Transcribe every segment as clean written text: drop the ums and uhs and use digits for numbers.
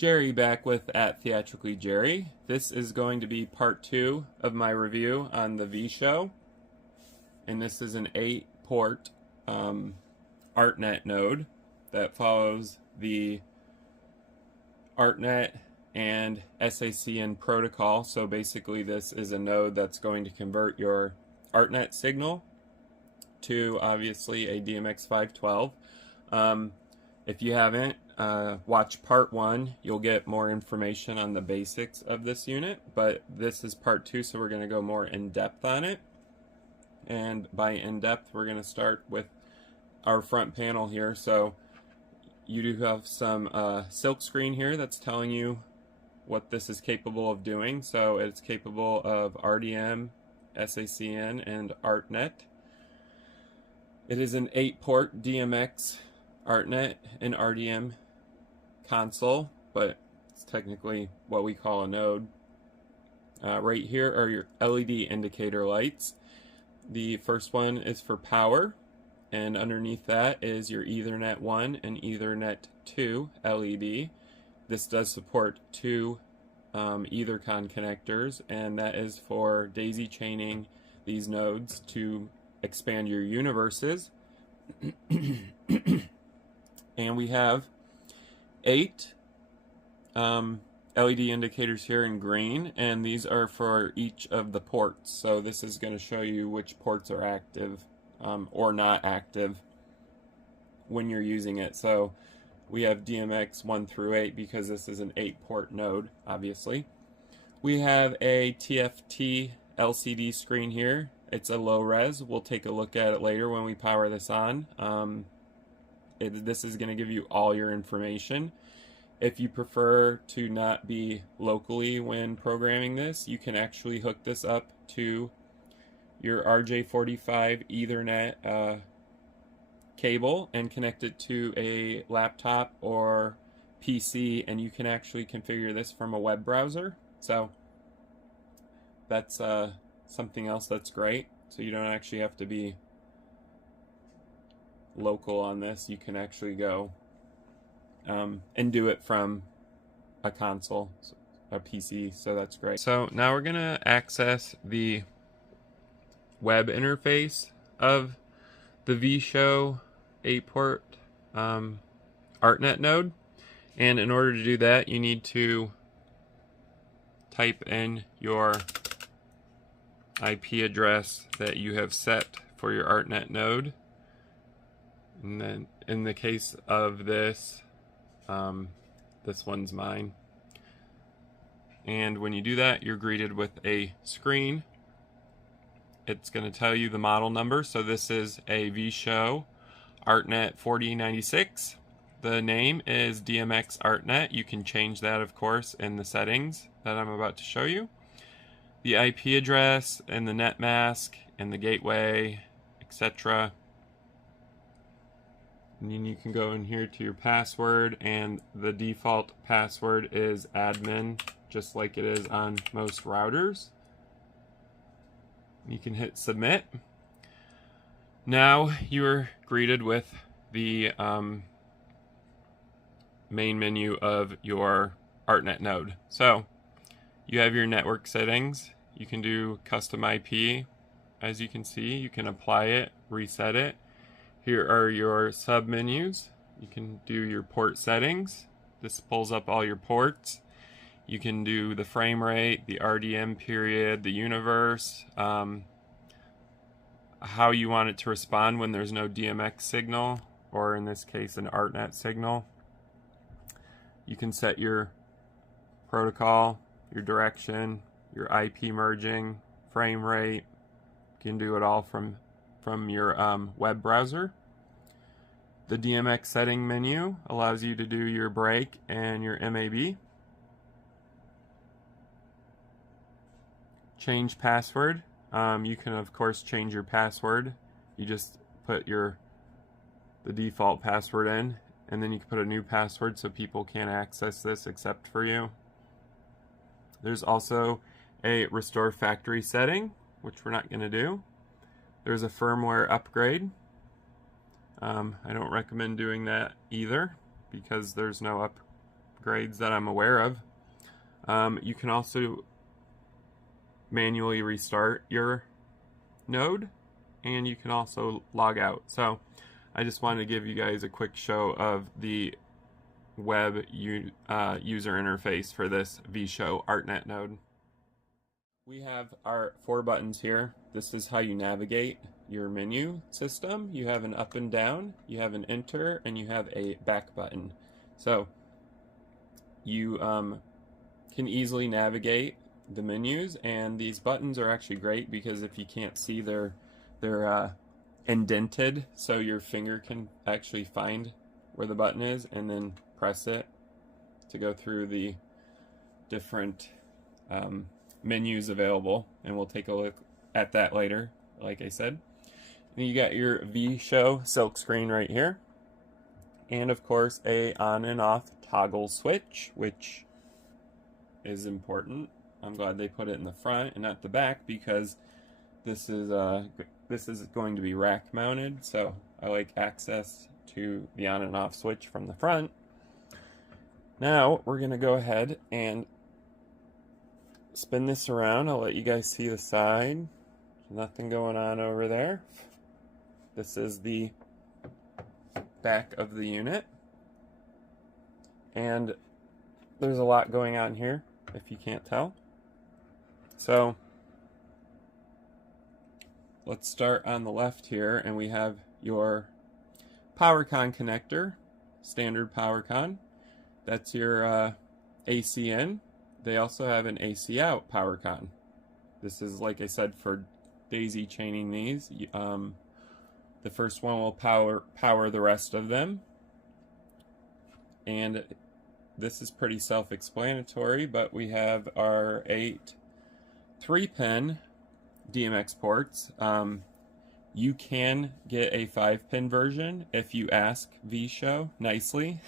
Jerry back with at Theatrically Jerry. This is going to be part 2 of my review on the VSHOW, and this is an 8-port ArtNet node that follows the ArtNet and SACN protocol. So basically this is a node that's going to convert your ArtNet signal to obviously a DMX512. If you haven't, watch part 1. You'll get more information on the basics of this unit, but this is part 2, so we're going to go more in depth on it. And by in depth, we're going to start with our front panel here. So you do have some silk screen here that's telling you what this is capable of doing. So it's capable of RDM, SACN, and ArtNet. It is an 8-port DMX ArtNet and RDM console, but it's technically what we call a node. Right here are your LED indicator lights. The first one is for power, and underneath that is your Ethernet 1 and Ethernet 2 LED. This does support 2 Ethercon connectors, and that is for daisy chaining these nodes to expand your universes. And we have 8 LED indicators here in green, and these are for each of the ports. So this is going to show you which ports are active or not active when you're using it. So we have DMX 1 through 8 because this is an 8-port node, obviously. We have a TFT LCD screen here. It's a low res. We'll take a look at it later when we power this on. This is going to give you all your information. If you prefer to not be locally when programming this, you can actually hook this up to your RJ45 Ethernet cable and connect it to a laptop or PC, and you can actually configure this from a web browser. So that's something else that's great. So you don't actually have to be local on this. You can actually go and do it from a console, a PC, so that's great. So now we're gonna access the web interface of the VSHOW 8-port ArtNet node, and in order to do that you need to type in your IP address that you have set for your ArtNet node. And then in the case of this, this one's mine. And when you do that, you're greeted with a screen. It's going to tell you the model number. So this is a VSHOW ArtNet 4096. The name is DMX ArtNet. You can change that, of course, in the settings that I'm about to show you. The IP address and the net mask and the gateway, etc. And then you can go in here to your password, and the default password is admin, just like it is on most routers. You can hit submit. Now you're greeted with the main menu of your ArtNet node. So you have your network settings. You can do custom IP. As you can see, you can apply it, reset it. Here are your sub menus. You can do your port settings. This pulls up all your ports. You can do the frame rate, the RDM period, the universe, how you want it to respond when there's no DMX signal, or in this case an ArtNet signal. You can set your protocol, your direction, your IP merging, frame rate. You can do it all from your web browser. The DMX setting menu allows you to do your break and your MAB. Change password. You can of course change your password. You just put the default password in, and then you can put a new password so people can't access this except for you. There's also a restore factory setting, which we're not going to do. There's a firmware upgrade. I don't recommend doing that either because there's no grades that I'm aware of. You can also manually restart your node, and you can also log out. So I just wanted to give you guys a quick show of the web user interface for this VSHOW ArtNet node. We have our 4 buttons here. This is how you navigate your menu system. You have an up and down, you have an enter, and you have a back button. So you can easily navigate the menus, and these buttons are actually great because if you can't see, they're indented, so your finger can actually find where the button is and then press it to go through the different menus available, and we'll take a look at that later, like I said. And you got your VSHOW silk screen right here, and of course a on and off toggle switch, which is important. I'm glad they put it in the front and not the back, because this is going to be rack mounted, so I like access to the on and off switch from the front. Now we're going to go ahead and spin this around. I'll let you guys see the side. Nothing going on over there. This is the back of the unit, and there's a lot going on here if you can't tell. So let's start on the left here, and we have your PowerCon connector, standard PowerCon. That's your AC in. They also have an AC out PowerCon. This is, like I said, for daisy chaining these. The first one will power the rest of them. And this is pretty self-explanatory, but we have our 8 3-pin DMX ports. You can get a 5-pin version if you ask VSHOW nicely.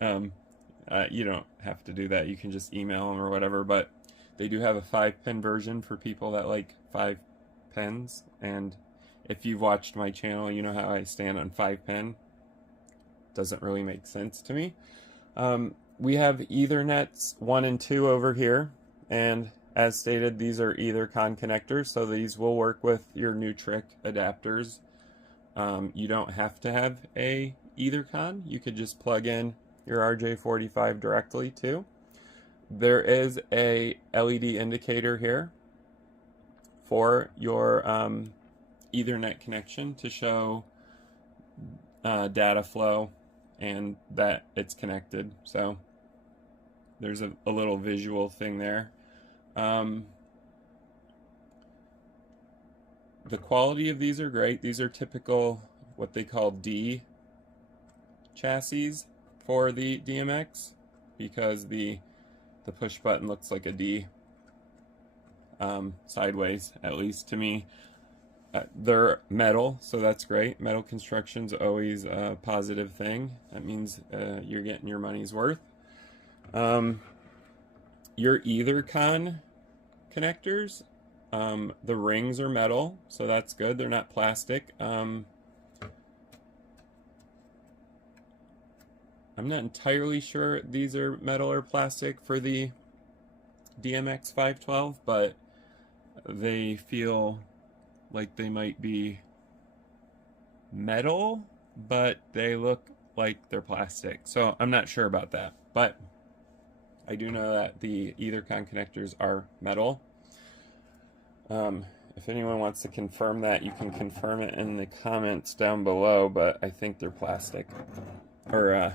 You don't have to do that. You can just email them or whatever, but they do have a 5-pin version for people that like 5 pins. And if you've watched my channel, you know how I stand on 5-pin. Doesn't really make sense to me. We have Ethernets 1 and 2 over here, and as stated, these are EtherCon connectors, so these will work with your Nutric adapters. You don't have to have a EtherCon. You could just plug in your RJ45 directly too. There is a LED indicator here for your Ethernet connection to show data flow and that it's connected. So there's a little visual thing there. The quality of these are great. These are typical what they call D chassis for the DMX, because the push button looks like a D, sideways, at least to me. They're metal, so that's great. Metal construction's always a positive thing. That means you're getting your money's worth. Your EtherCon connectors, the rings are metal, so that's good. They're not plastic. I'm not entirely sure these are metal or plastic for the DMX512, but they feel like they might be metal, but they look like they're plastic. So I'm not sure about that, but I do know that the EtherCon connectors are metal. If anyone wants to confirm that, you can confirm it in the comments down below, but I think they're plastic or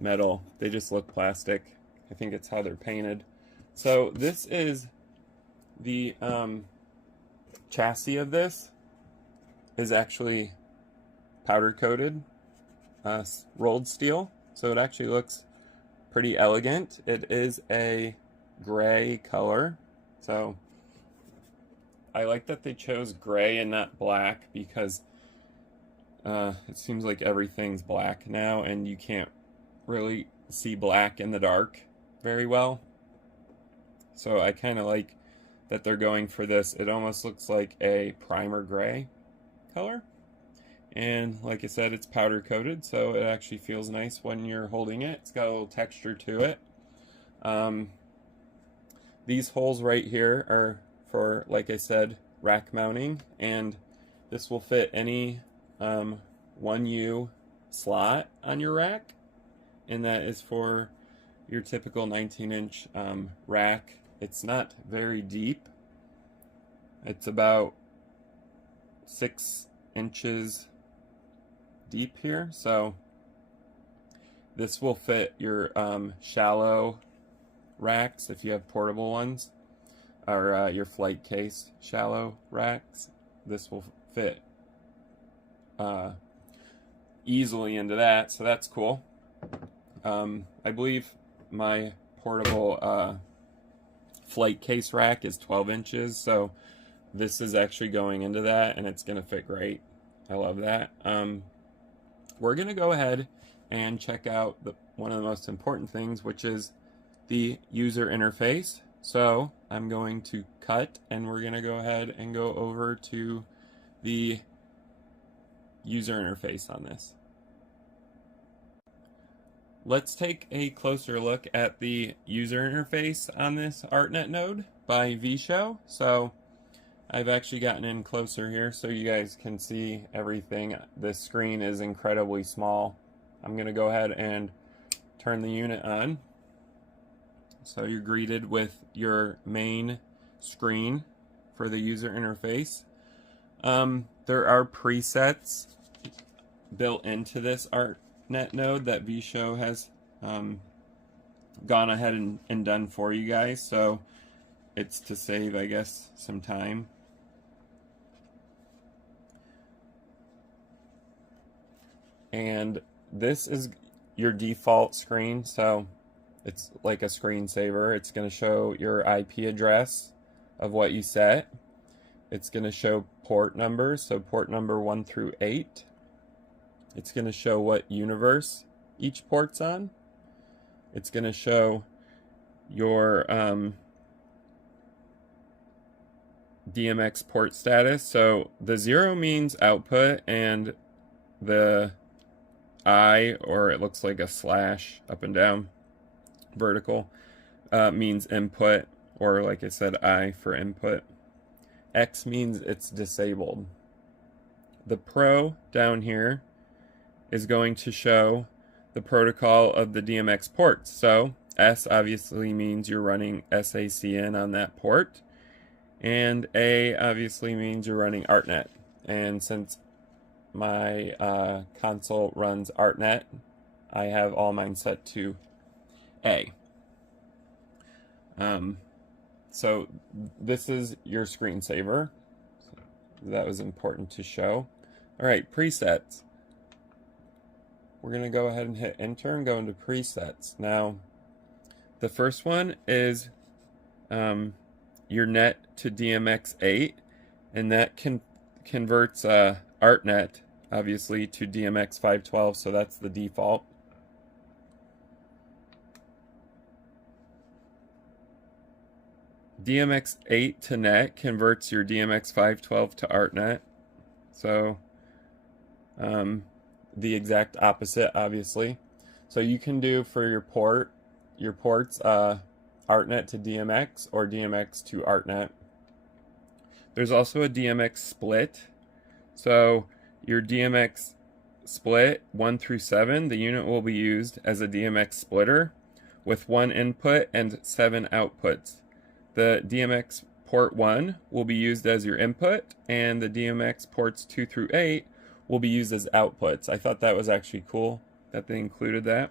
metal. They just look plastic. I think it's how they're painted. So this is the chassis of this is actually powder coated rolled steel, so it actually looks pretty elegant. It is a gray color, so I like that they chose gray and not black, because it seems like everything's black now and you can't really see black in the dark very well. So I kind of like that they're going for this. It almost looks like a primer gray color. And like I said, it's powder coated, so it actually feels nice when you're holding it. It's got a little texture to it. These holes right here are for, like I said, rack mounting, and this will fit any 1U slot on your rack, and that is for your typical 19-inch rack. It's not very deep. It's about 6 inches deep here, so this will fit your shallow racks if you have portable ones, or your flight case shallow racks. This will fit easily into that, so that's cool. I believe my portable flight case rack is 12 inches, so this is actually going into that, and it's going to fit great. I love that. We're going to go ahead and check out one of the most important things, which is the user interface. So I'm going to cut, and we're going to go ahead and go over to the user interface on this. Let's take a closer look at the user interface on this ArtNet node by VSHOW. So I've actually gotten in closer here so you guys can see everything. This screen is incredibly small. I'm going to go ahead and turn the unit on. So you're greeted with your main screen for the user interface. There are presets built into this ArtNet node that VSHOW has gone ahead and done for you guys. So it's to save, I guess, some time. And this is your default screen, so it's like a screensaver. It's going to show your IP address of what you set. It's going to show port numbers, so port number 1 through 8. It's going to show what universe each port's on. It's going to show your DMX port status. So the 0 means output, and the I, or it looks like a slash up and down vertical, means input, or like I said, I for input. X means it's disabled. The Pro down here is going to show the protocol of the DMX ports. So S obviously means you're running SACN on that port, and A obviously means you're running ArtNet. And since my console runs ArtNet, I have all mine set to A. So this is your screensaver. So that was important to show. All right, presets. We're going to go ahead and hit enter and go into presets. Now, the first one is your net to DMX8, and that converts ArtNet obviously to DMX512, so that's the default. DMX8 to net converts your DMX512 to ArtNet, so the exact opposite, obviously. So you can do for your ports ArtNet to DMX or DMX to ArtNet. There's also a DMX split. So your DMX split 1 through 7, the unit will be used as a DMX splitter with 1 input and 7 outputs. The DMX port 1 will be used as your input, and the DMX ports 2 through 8 will be used as outputs. I thought that was actually cool that they included that.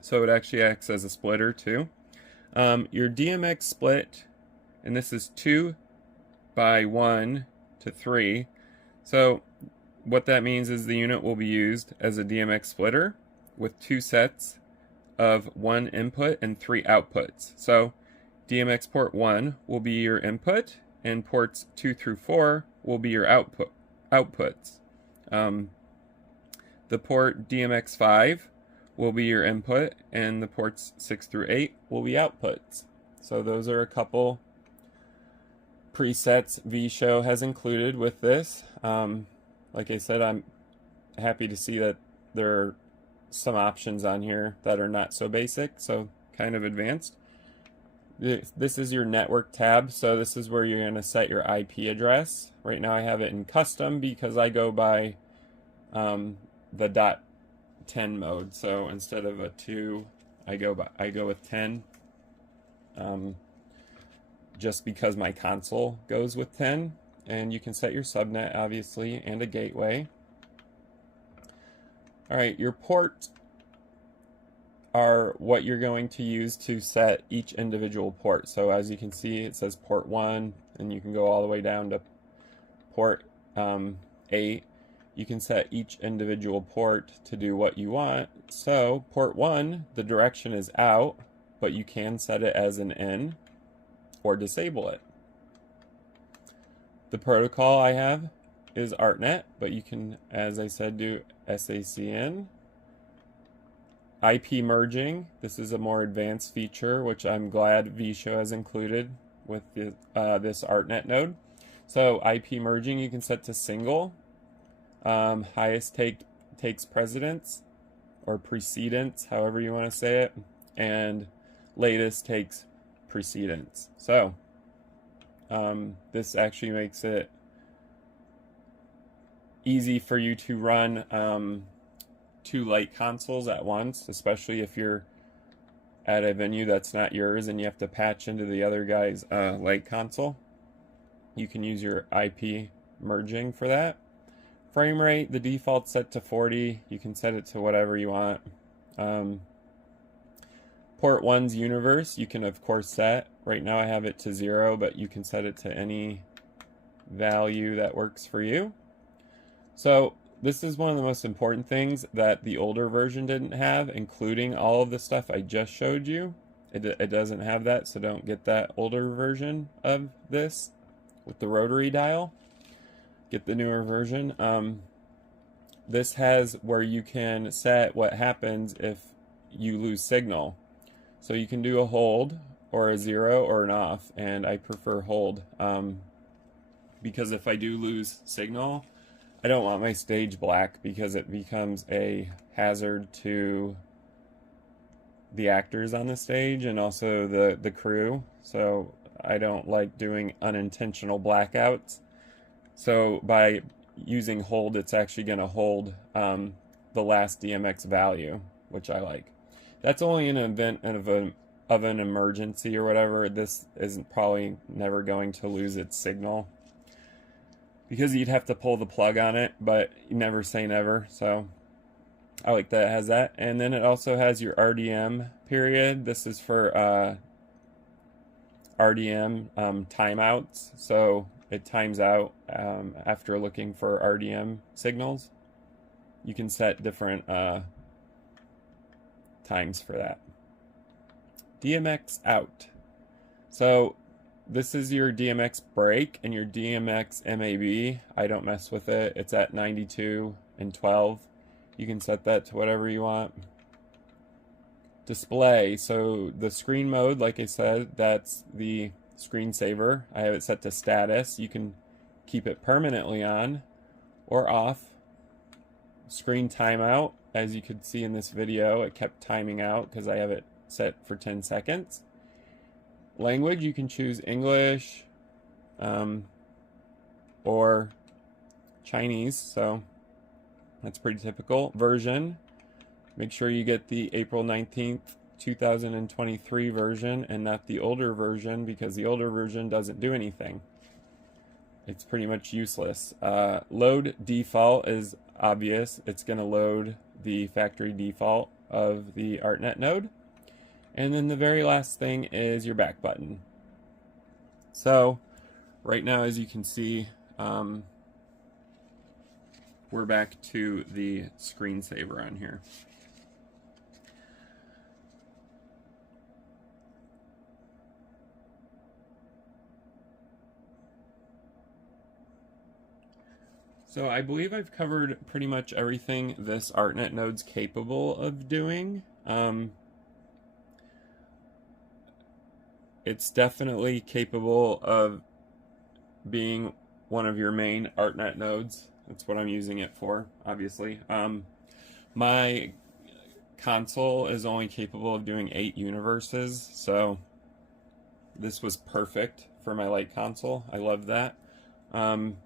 So it actually acts as a splitter too. Your DMX split, and this is 2 by 1 to 3. So what that means is the unit will be used as a DMX splitter with 2 sets of 1 input and 3 outputs. So DMX port 1 will be your input, and ports 2 through 4 will be your outputs. The port DMX5 will be your input, and the ports 6 through 8 will be outputs. So those are a couple presets VSHOW has included with this. like I said, I'm happy to see that there are some options on here that are not so basic, so kind of advanced. This is your network tab, so this is where you're going to set your IP address. Right now I have it in custom because I go by the .10 mode, so instead of a 2, I go with 10, just because my console goes with 10. And you can set your subnet, obviously, and a gateway. All right, your port are what you're going to use to set each individual port. So as you can see, it says port 1, and you can go all the way down to port 8. You can set each individual port to do what you want. So port 1, the direction is out, but you can set it as an in or disable it. The protocol I have is ArtNet, but you can, as I said, do SACN. IP merging, this is a more advanced feature, which I'm glad VSHOW has included with this ArtNet node. So IP merging you can set to single. Highest takes precedence, or precedence, however you want to say it, and latest takes precedence. So this actually makes it easy for you to run 2 light consoles at once, especially if you're at a venue that's not yours and you have to patch into the other guy's light console. You can use your IP merging for that. Frame rate, the default's set to 40. You can set it to whatever you want. Port 1's universe, you can of course set. Right now I have it to 0, but you can set it to any value that works for you. So this is one of the most important things that the older version didn't have, including all of the stuff I just showed you. It doesn't have that, so don't get that older version of this with the rotary dial. Get the newer version. This has where you can set what happens if you lose signal. So you can do a hold, or a 0, or an off, and I prefer hold, because if I do lose signal, I don't want my stage black, because it becomes a hazard to the actors on the stage and also the crew. So I don't like doing unintentional blackouts. So by using hold, it's actually going to hold the last DMX value, which I like. That's only in an event of an emergency or whatever. This isn't probably never going to lose its signal, because you'd have to pull the plug on it, but you never say never. So I like that it has that. And then it also has your RDM period. This is for RDM timeouts. So it times out after looking for RDM signals. You can set different times for that. DMX out. So this is your DMX break and your DMX MAB. I don't mess with it. It's at 92 and 12. You can set that to whatever you want. Display. So the screen mode, like I said, that's the screensaver. I have it set to status. You can keep it permanently on or off. Screen timeout. As you could see in this video, it kept timing out because I have it set for 10 seconds. Language, you can choose English or Chinese, so that's pretty typical. Version, make sure you get the April 19th, 2023 version and not the older version, because the older version doesn't do anything. It's pretty much useless. Load default is obvious. It's going to load the factory default of the ArtNet node. And then the very last thing is your back button. So right now, as you can see, we're back to the screensaver on here. So I believe I've covered pretty much everything this ArtNet node's capable of doing. It's definitely capable of being one of your main ArtNet nodes. That's what I'm using it for, obviously. My console is only capable of doing 8 universes, so this was perfect for my light console. I love that. And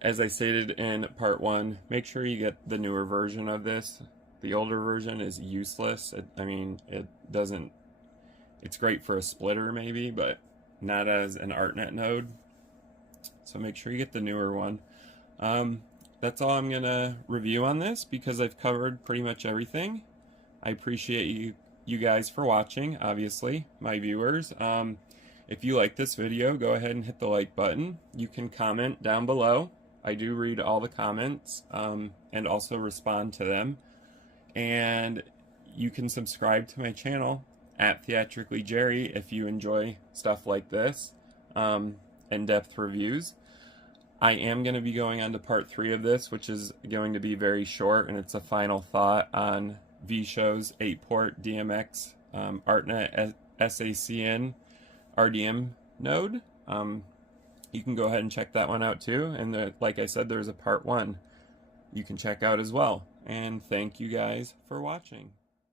as I stated in part 1, make sure you get the newer version of this. The older version is useless. It doesn't, it's great for a splitter maybe, but not as an ArtNet node. So make sure you get the newer one. That's all I'm gonna review on this because I've covered pretty much everything. I appreciate you guys for watching, obviously, my viewers. If you like this video, go ahead and hit the like button. You can comment down below. I do read all the comments and also respond to them. And you can subscribe to my channel at Theatrically Jerry if you enjoy stuff like this, in-depth reviews. I am going to be going on to part 3 of this, which is going to be very short, and it's a final thought on VSHOW's 8-port DMX ArtNet SACN RDM node. You can go ahead and check that one out too, and like I said, there's a part 1 you can check out as well. And thank you guys for watching.